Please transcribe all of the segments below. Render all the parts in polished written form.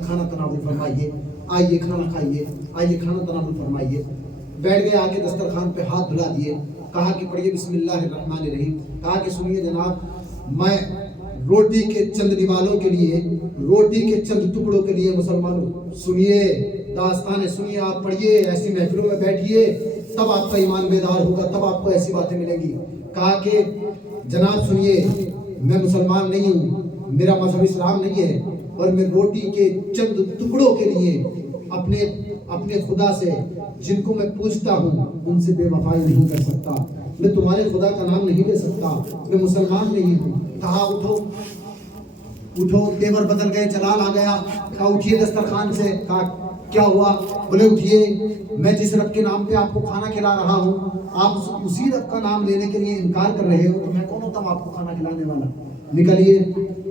کھانا تناول فرمائیے، آئیے کھانا کھائیے، آئیے کھانا تناول فرمائیے۔ بیٹھ گئے، آگے دسترخوان پہ ہاتھ دھلا دیے، کہا کہ پڑھیے بسم اللہ الرحمن الرحیم۔ کہا کہ سنیے جناب، میں روٹی کے چند نوالوں کے لیے، روٹی کے چند ٹکڑوں کے لیے مسلمانوں سنیے داستانیں سنیے، آپ پڑھیے، ایسی محفلوں میں بیٹھیے، تب آپ کا ایمان بیدار ہوگا، تب آپ کو ایسی باتیں ملیں گی۔ کہا کہ جناب سنیے، میں مسلمان نہیں ہوں، میرا مذہب اسلام نہیں ہے، اور میں روٹی کے چند ٹکڑوں کے لیے اپنے خدا سے جن کو میں پوچھتا ہوں ان سے بے وفائی نہیں کر سکتا، میں تمہارے خدا کا نام نہیں لے سکتا، میں مسلمان نہیں ہوں۔ کہا اٹھو اٹھو، تیور بدل گئے، جلال آ گیا۔ کہا اٹھیے دسترخوان سے۔ کہا کیا ہوا؟ بولے اٹھیے، میں جس رب کے نام پہ آپ کو کھانا کھلا رہا ہوں، آپ اسی رب کا نام لینے کے لیے انکار کر رہے ہو، تو میں کون ہوتا ہوں آپ کو کھانا کھلانے والا؟ نکلیے۔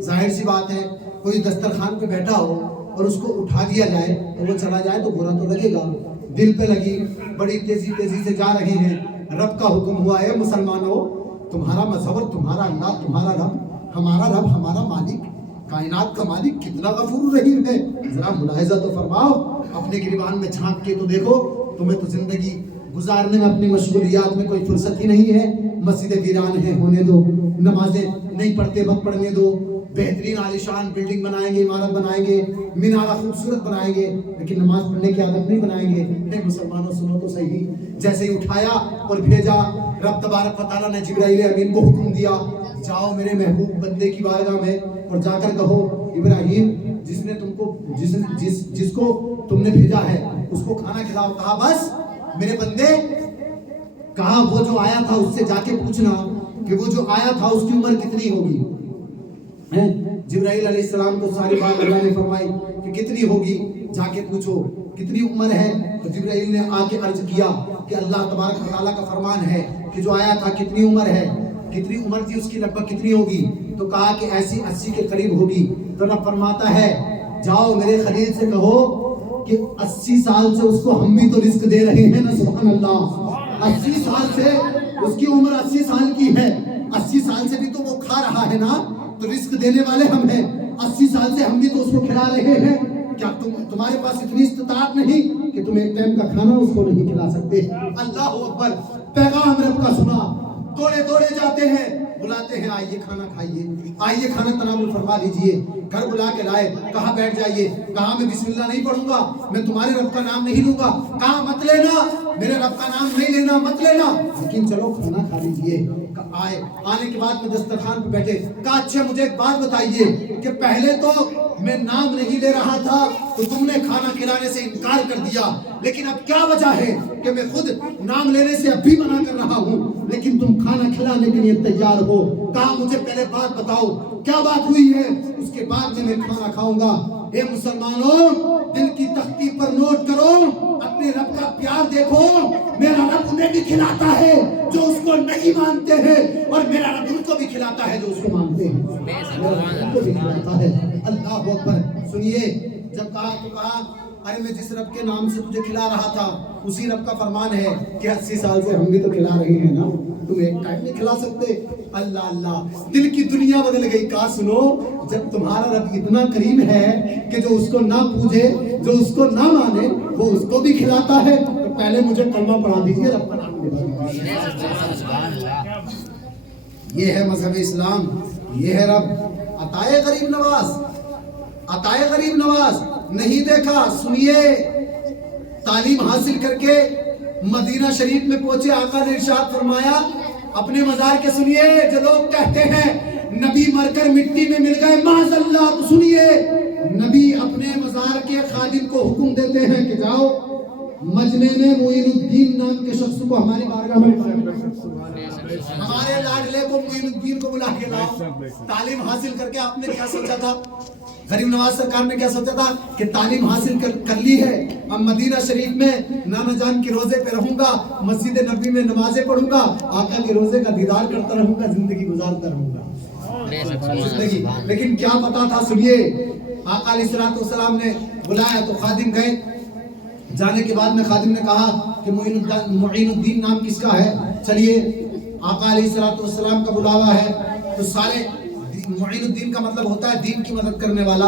ظاہر سی بات ہے، کوئی دسترخوان پہ بیٹھا ہو اور اس کو اٹھا دیا جائے اور وہ چلا جائے تو برا تو لگے گا، دل پہ لگی، بڑی تیزی سے جا رہے ہیں۔ رب کا حکم ہوا ہے مسلمانوں، تمہارا مذہب اور تمہارا اللہ، تمہارا رب، ہمارا مالک، کائنات کا مالک کتنا غفور رحیم ہے۔ ذرا ملاحظہ تو فرماؤ، اپنے گریبان میں جھانک کے تو دیکھو، تمہیں تو زندگی گزارنے میں اپنی مشغولیات میں کوئی فرصت ہی نہیں ہے۔ مسجد ویران ہے، ہونے دو، نمازیں نہیں پڑھتے وقت پڑھنے دو، بہترین عالیشان بلڈنگ بنائیں گے، عمارت بنائیں گے، مینارہ خوبصورت بنائیں گے، لیکن نماز پڑھنے کی عادت نہیں بنائیں گے۔ اے مسلمانوں سنو تو صحیح، جیسے ہی اٹھایا اور بھیجا، رب تبارک و تعالیٰ نے جبرائیل امین کو حکم دیا، جاؤ میرے محبوب بندے کی بارگاہ میں اور جا کر کہو ابراہیم جس نے تم کو جس کو تم نے بھیجا ہے اس کو کھانا کھلاؤ۔ کہا بس میرے بندے، کہا وہ جو آیا تھا اس سے جا کے پوچھنا کہ وہ جو آیا تھا اس کی عمر کتنی ہوگی۔ جبرائیل علیہ السلام کو ساری بات اللہ نے فرمائی کہ کتنی ہوگی، جا کے پوچھو کتنی عمر ہے۔ تو جبرائیل نے آ کے عرض کیا کہ اللہ تبارک و تعالیٰ کا فرمان ہے کہ جو آیا تھا کتنی عمر ہے، کتنی عمر تھی اس کی، لگ بھگ کتنی ہوگی؟ تو کہا کہ ایسی 80 کے قریب ہوگی۔ تو رب فرماتا ہے جاؤ میرے خلیل سے کہو کہ 80 سال سے اس کو ہم بھی تو رزق دے رہے ہیں نا، سبحان اللہ۔ 80 سال سے اس کی عمر 80 سال کی ہے، 80 سال سے بھی تو وہ کھا رہا ہے نا، تو رزق دینے والے ہم ہیں۔ 80 سال سے ہم بھی تو اس کو کھلا رہے ہیں، کیا تمہارے پاس اتنی استطاعت نہیں کہ تم ایک ٹائم کا کھانا اس کو نہیں کھلا سکتے؟ اللہ اکبر، پیغام رب کا سنا، دوڑے جاتے ہیں، بلاتے ہیں آئیے کھانا کھائیے، آئیے کھانا تناول فرما لیجئے۔ گھر بلا کے لائے، کہا بیٹھ جائیے، کہا میں بسم اللہ نہیں پڑھوں گا، میں تمہارے رب کا نام نہیں لوں گا، کہا مت لینا، میرے رب کا نام نہیں لینا، مت لینا، لیکن چلو کھانا کھا لیجئے۔ آنے کے بعد میں دسترخوان پہ بیٹھے، کہا اچھا مجھے ایک بات بتائیے کہ پہلے تو میں نام نہیں لے رہا تھا تو تم نے کھانا کھلانے سے انکار کر دیا، لیکن اب کیا وجہ ہے کہ میں خود نام لینے سے اب بھی منع کر رہا ہوں لیکن تم کھانا کھلانے کے لیے تیار ہو؟ کہا مجھے پہلے بات بتاؤ کیا بات ہوئی ہے، اس کے بعد میں کھانا کھاؤں گا۔ اے مسلمانوں، دل کی تختی پر نوٹ کرو، اپنے رب کا پیار دیکھو، میرا رب انہیں بھی کھلاتا ہے جو اس کو نہیں مانتے ہیں، اور میرا رب ان کو بھی کھلاتا ہے جو اس کو مانتے ہیں، میرا رب ان کو بھی کھلاتا ہے۔ اللہ اکبر۔ سنیے، جب کہا تو کہا ارے میں جس رب کے نام سے تجھے کھلا رہا تھا اسی رب کا فرمان ہے کہ 80 سال سے ہم بھی تو کھلا رہے ہیں نا، تم ایک ٹائم نہیں کھلا سکتے۔ اللہ اللہ، دل کی دنیا بدل گئی۔ کہا سنو، جب تمہارا رب اتنا کریم ہے کہ جو اس کو نہ پوجے، جو اس کو نہ مانے، وہ اس کو بھی کھلاتا ہے، تو پہلے مجھے کلمہ پڑھا دیجیے، رب کا نام لے دیجیے۔ یہ ہے مذہب اسلام، یہ ہے رب عطائے غریب نواز، عطائے غریب نواز۔ نہیں دیکھا؟ سنیے، تعلیم حاصل کر کے مدینہ شریف میں پہنچے، آقا نے ارشاد فرمایا اپنے مزار کے، سنیے، جو لوگ کہتے ہیں نبی مر کر مٹی میں مل گئے، معاذ اللہ، تو سنیے، نبی اپنے مزار کے خادم کو حکم دیتے ہیں کہ جاؤ مجنین معین الدین نام کے شخص کو ہماری بارگاہ میں، ہمارے لاڈلے کو معین الدین کو بلا کے لاؤ۔ تعلیم حاصل کر کے آپ نے کیا سوچا تھا؟ غریب نواز سرکار نے کیا سوچا تھا کہ تعلیم حاصل کر لی ہے، اب مدینہ شریف میں نانا جان کے روزے پہ رہوں گا، مسجد نبی میں نمازیں پڑھوں گا، آقا کے روزے کا دیدار کرتا رہوں گا، زندگی گزارتا رہوں گا زندگی۔ لیکن کیا پتا تھا؟ سنیے، آقا علیہ السلام نے بلایا تو خادم گئے، جانے کے بعد میں خادم نے کہا کہ معین الدین نام کس کا ہے؟ چلیے، آقا علیہ السلام کا بلاوا ہے تو سارے، معین الدین کا مطلب ہوتا ہے دین کی مدد کرنے والا،